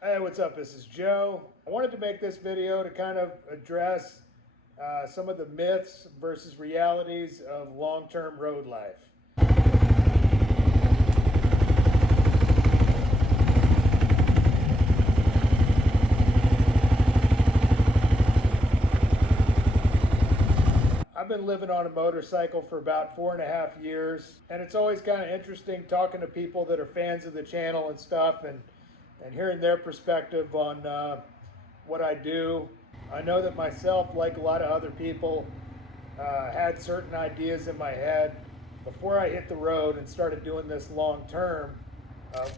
Hey, what's up? This is Joe. I wanted to make this video to kind of address some of the myths versus realities of long-term road life. I've been living on a motorcycle for about 4.5 years, and it's always kind of interesting talking to people that are fans of the channel and stuff, and hearing their perspective on what I do. I know that myself, like a lot of other people, had certain ideas in my head before I hit the road and started doing this long term of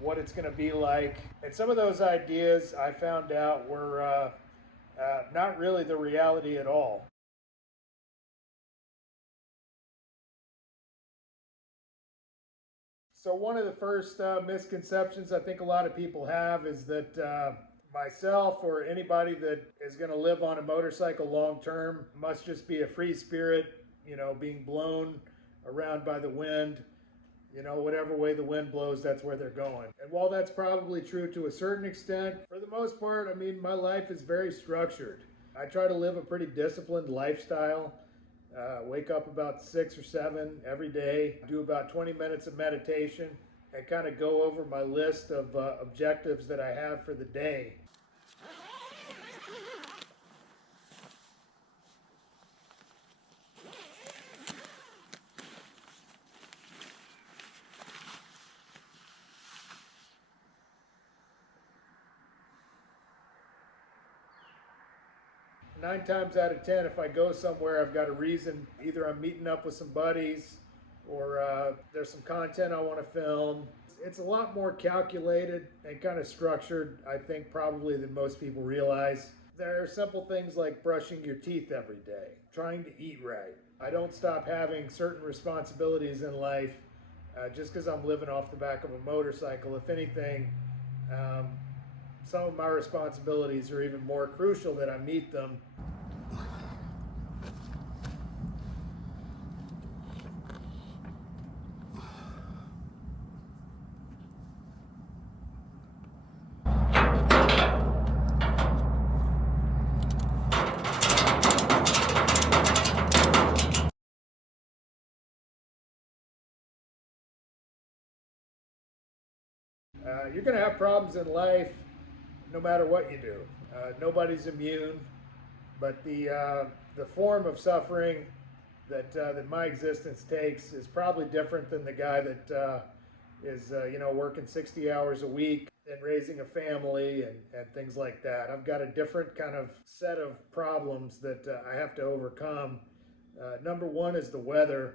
what it's going to be like. And some of those ideas I found out were not really the reality at all. So one of the first misconceptions I think a lot of people have is that myself or anybody that is going to live on a motorcycle long term must just be a free spirit, being blown around by the wind. Whatever way the wind blows, that's where they're going. And while that's probably true to a certain extent, for the most part, I mean, my life is very structured. I try to live a pretty disciplined lifestyle. Wake up about 6 or 7 every day, do about 20 minutes of meditation, and kind of go over my list of objectives that I have for the day. 9 times out of 10, if I go somewhere, I've got a reason. Either I'm meeting up with some buddies, or there's some content I want to film. It's a lot more calculated and kind of structured, I think, probably than most people realize. There are simple things like brushing your teeth every day, trying to eat right. I don't stop having certain responsibilities in life just because I'm living off the back of a motorcycle. If anything, um, some of my responsibilities are even more crucial that I meet them. You're going to have problems in life no matter what you do. Nobody's immune, but the form of suffering that my existence takes is probably different than the guy that is working 60 hours a week and raising a family and things like that. I've got a different kind of set of problems that I have to overcome. Number one is the weather.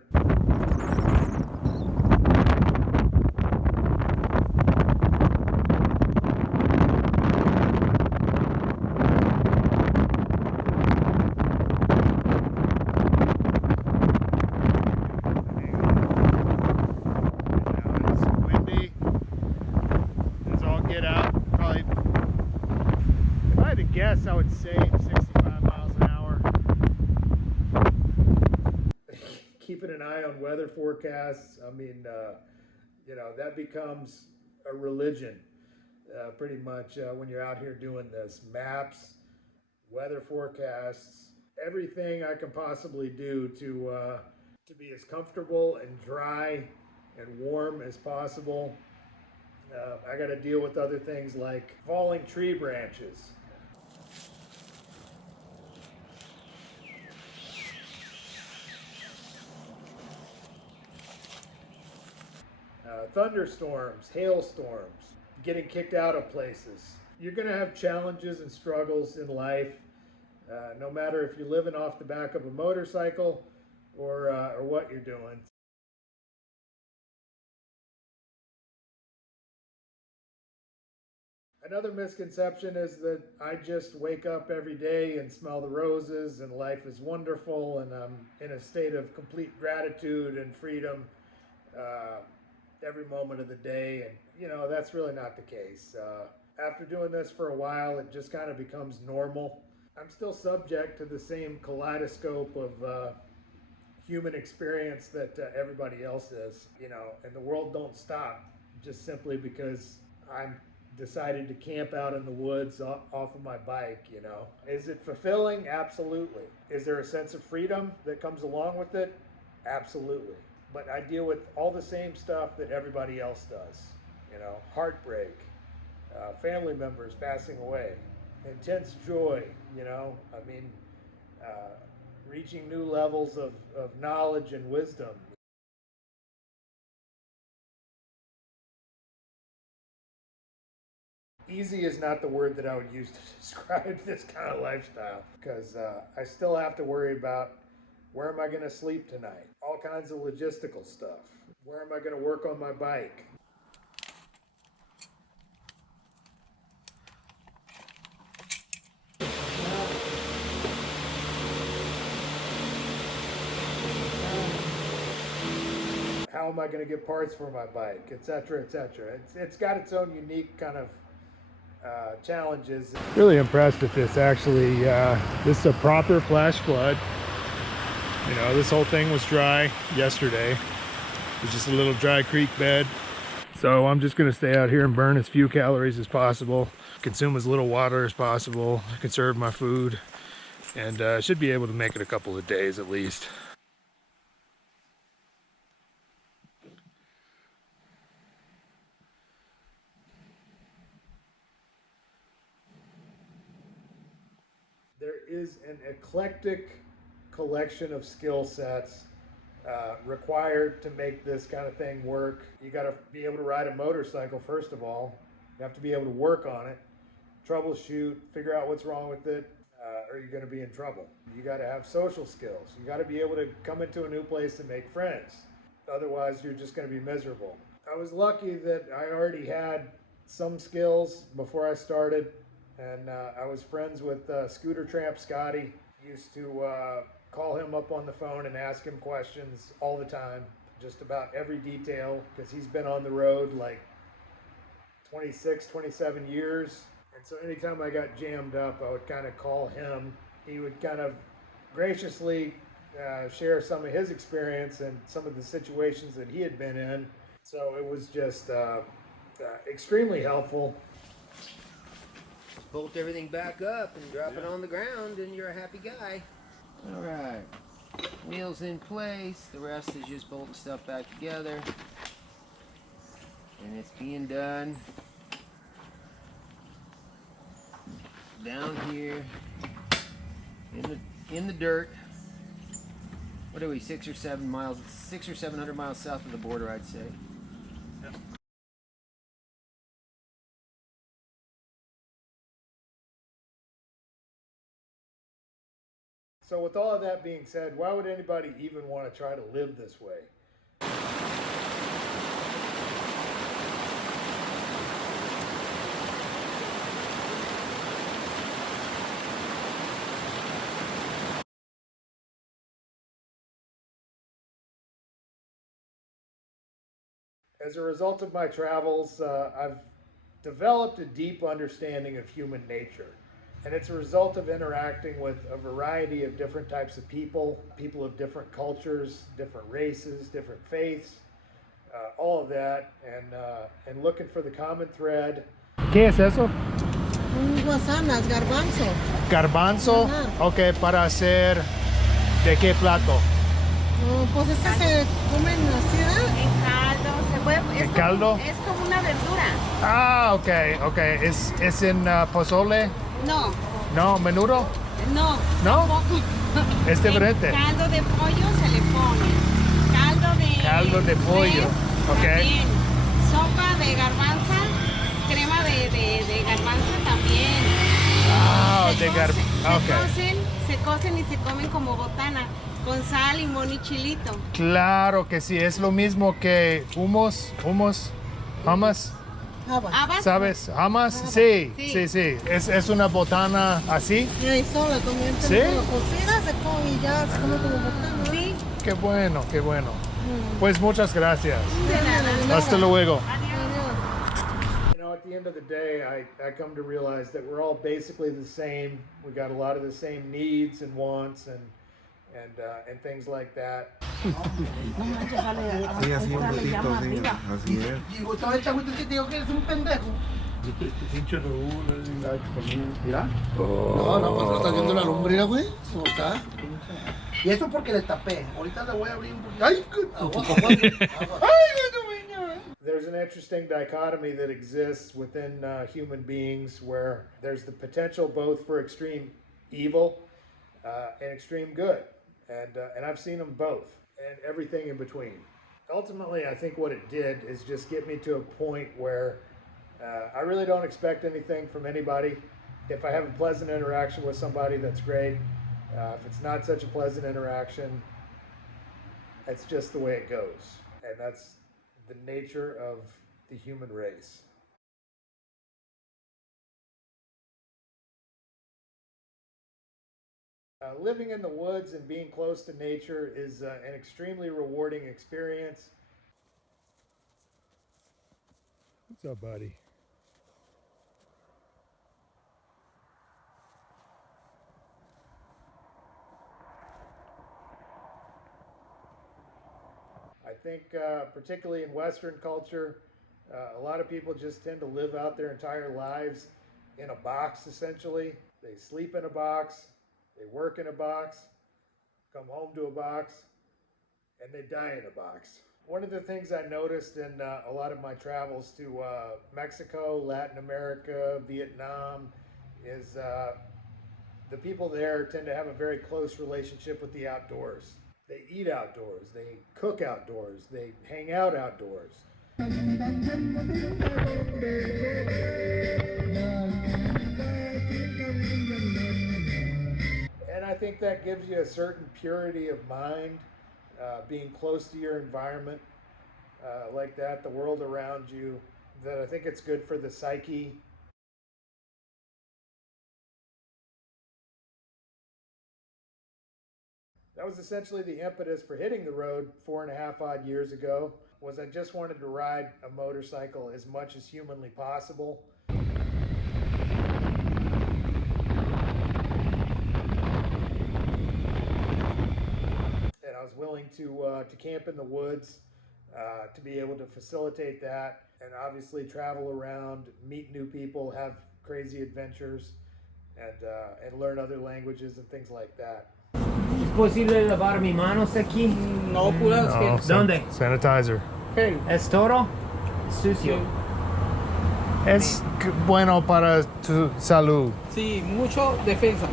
Guess I would say 65 miles an hour. Keeping an eye on weather forecasts, I mean, that becomes a religion pretty much when you're out here doing this. Maps, weather forecasts, everything I can possibly do to be as comfortable and dry and warm as possible. I got to deal with other things like falling tree branches. Thunderstorms, hailstorms, getting kicked out of places. You're going to have challenges and struggles in life, no matter if you're living off the back of a motorcycle or what you're doing. Another misconception is that I just wake up every day and smell the roses and life is wonderful and I'm in a state of complete gratitude and freedom every moment of the day. And, that's really not the case. After doing this for a while, it just kind of becomes normal. I'm still subject to the same kaleidoscope of human experience that everybody else is, and the world don't stop just simply because I'm decided to camp out in the woods off of my bike, you know. Is it fulfilling? Absolutely. Is there a sense of freedom that comes along with it? Absolutely. But I deal with all the same stuff that everybody else does, you know, heartbreak, family members passing away, intense joy, you know, I mean, reaching new levels of knowledge and wisdom. Easy is not the word that I would use to describe this kind of lifestyle, because I still have to worry about where am I going to sleep tonight, all kinds of logistical stuff. Where am I going to work on my bike? How am I going to get parts for my bike, etc., etc. It's got its own unique kind of challenges. Really impressed with this, actually. This is a proper flash flood. You know, this whole thing was dry yesterday. It was just a little dry creek bed. So I'm just going to stay out here and burn as few calories as possible, consume as little water as possible, conserve my food, and should be able to make it a couple of days at least. There is an eclectic collection of skill sets required to make this kind of thing work. You got to be able to ride a motorcycle, first of all. You have to be able to work on it, troubleshoot, figure out what's wrong with it, or you're going to be in trouble. You got to have social skills. You got to be able to come into a new place and make friends. Otherwise, you're just going to be miserable. I was lucky that I already had some skills before I started, and I was friends with Scooter Tramp Scotty. Used to call him up on the phone and ask him questions all the time, just about every detail, because he's been on the road like 26, 27 years. And so anytime I got jammed up, I would kind of call him. He would kind of graciously share some of his experience and some of the situations that he had been in. So it was just extremely helpful. Bolt everything back up and drop it on the ground and you're a happy guy. All right, wheels in place. The rest is just bolting stuff back together. And it's being done down here in the dirt. What are we, 6 or 7 miles, 600 or 700 miles south of the border, I'd say. Yep. So with all of that being said, why would anybody even want to try to live this way? As a result of my travels, I've developed a deep understanding of human nature. And it's a result of interacting with a variety of different types of people of different cultures, different races, different faiths, all of that, and looking for the common thread. ¿Qué es eso? Guasanas, garbanzo. Garbanzo, ok, para hacer ¿de qué plato? Pues estas se comen así, En caldo, se puede, ¿En caldo? Es como una verdura. Ah, ok, ok. ¿Es en pozole? No. No, menudo. No. ¿No? Tampoco. Es diferente. En caldo de pollo se le pone. Caldo de pollo. Res, Ok. también. Sopa de garbanza, crema de garbanza también. Ah, de garbanza. Ok. Se cocen y se comen como botana, con sal, limón y chilito. Claro que sí, es lo mismo que hummus, hummus, ¿Habas? ¿sabes? Hummus, sí. Es una botana así. y sola también. ¿Sí? Cocida se come y ya se come como botana. Sí. Qué bueno, qué bueno. Pues muchas gracias. De nada. Hasta luego. Adiós. You know, at the end of the day, I come to realize that we're all basically the same. We got a lot of the same needs and wants and things like that. Sí, así es, así es. Y toda esta cuestión que te digo que eres un pendejo. Mira. No, no, pues no estás viendo la lumbrera, güey. ¿Cómo está? Y eso porque le tapé. Ahorita le voy a abrir un poquito. ¡Ay! There's an interesting dichotomy that exists within human beings where there's the potential both for extreme evil and extreme good. And I've seen them both and everything in between. Ultimately, I think what it did is just get me to a point where I really don't expect anything from anybody. If I have a pleasant interaction with somebody, that's great. If it's not such a pleasant interaction, that's just the way it goes. And that's the nature of the human race. Living in the woods and being close to nature is an extremely rewarding experience. What's up, buddy? I think particularly in Western culture, a lot of people just tend to live out their entire lives in a box, essentially. They sleep in a box, they work in a box, come home to a box, and they die in a box. One of the things I noticed in a lot of my travels to Mexico, Latin America, Vietnam, is the people there tend to have a very close relationship with the outdoors. They eat outdoors, they cook outdoors, they hang out outdoors. And I think that gives you a certain purity of mind, being close to your environment like that, the world around you, that I think it's good for the psyche. That was essentially the impetus for hitting the road 4.5 odd years ago, was I just wanted to ride a motorcycle as much as humanly possible. And I was willing to camp in the woods, to be able to facilitate that, and obviously travel around, meet new people, have crazy adventures, and learn other languages and things like that. ¿Es posible lavar mis manos aquí? No, puras que. ¿Dónde? Sanitizer. ¿Es todo? Sucio. Es bueno para tu salud. Sí, mucho defensa.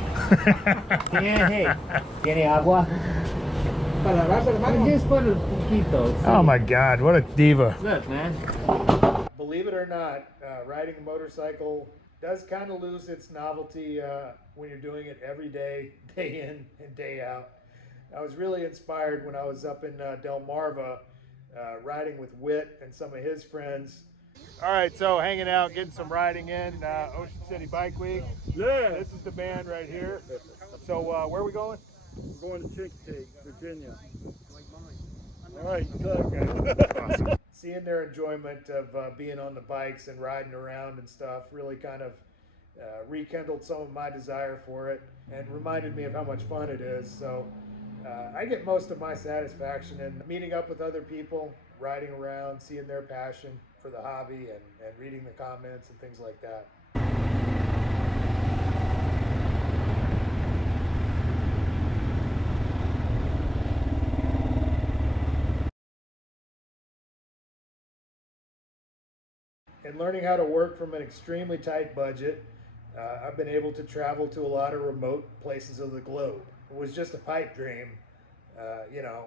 ¿Tiene agua? Para lavarse las manos. Just put a poquito. Oh my God, what a diva. Look, man. Believe it or not, riding a motorcycle does kind of lose its novelty when you're doing it every day, day in and day out. I was really inspired when I was up in Delmarva riding with Whit and some of his friends. All right, so hanging out, getting some riding in, Ocean City Bike Week. Yeah. This is the band right here. So where are we going? We're going to Chincoteague, Virginia. All right, okay. Awesome. Seeing their enjoyment of being on the bikes and riding around and stuff really kind of rekindled some of my desire for it and reminded me of how much fun it is. So I get most of my satisfaction in meeting up with other people, riding around, seeing their passion for the hobby, and reading the comments and things like that. And learning how to work from an extremely tight budget, I've been able to travel to a lot of remote places of the globe. It was just a pipe dream,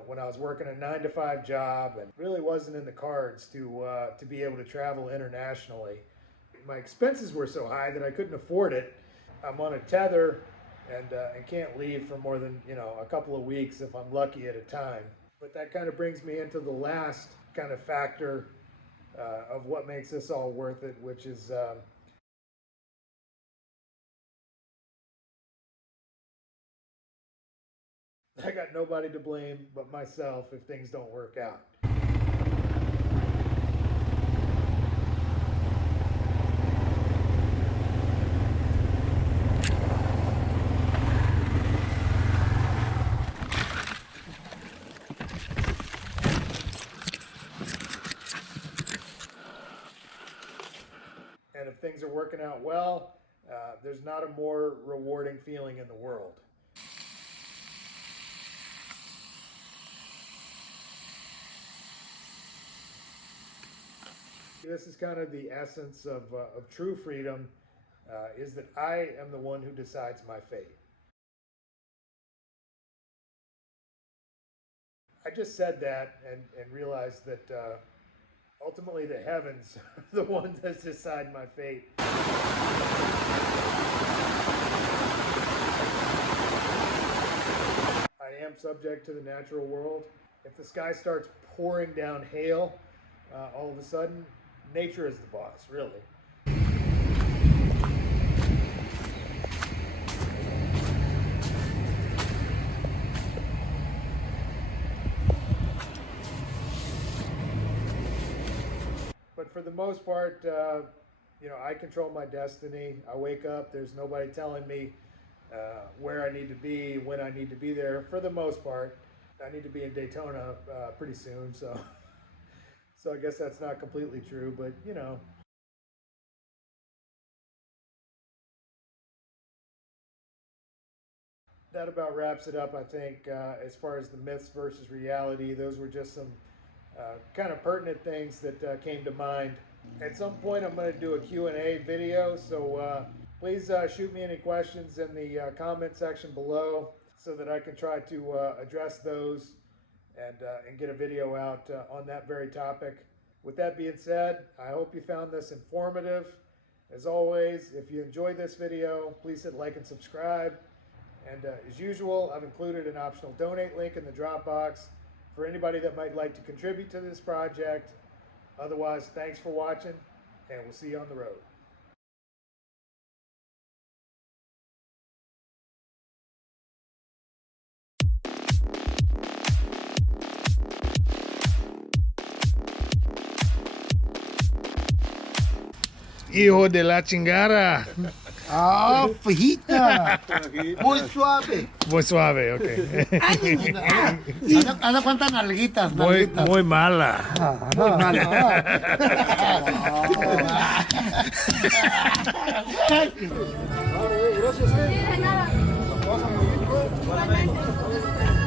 when I was working a 9-to-5 job, and really wasn't in the cards to be able to travel internationally. My expenses were so high that I couldn't afford it. I'm on a tether and can't leave for more than a couple of weeks if I'm lucky at a time. But that kind of brings me into the last kind of factor of what makes this all worth it, which is I got nobody to blame but myself if things don't work out. And if things things are working out well, there's not a more rewarding feeling in the world. This is kind of the essence of true freedom, is that I am the one who decides my fate. I just said that and realized that ultimately the heavens are the ones that decide my fate. I am subject to the natural world. If the sky starts pouring down hail, all of a sudden, nature is the boss, really. But for the most part, I control my destiny. I wake up, there's nobody telling me where I need to be, when I need to be there. For the most part, I need to be in Daytona pretty soon, so I guess that's not completely true, but That about wraps it up, I think, as far as the myths versus reality. Those were just some kind of pertinent things that came to mind. At some point, I'm going to do a Q&A video, so please shoot me any questions in the comment section below so that I can try to address those and get a video out on that very topic. With that being said, I hope you found this informative. As always, if you enjoyed this video, please hit like and subscribe. And as usual, I've included an optional donate link in the drop box for anybody that might like to contribute to this project. Otherwise, thanks for watching, and we'll see you on the road. Hijo de la chingada. Ah, fajita. Muy suave. Muy suave, ok. Anda cuántas nalguitas. Muy mala. Muy mala. Gracias. De nada. La pasa muy bien, pues.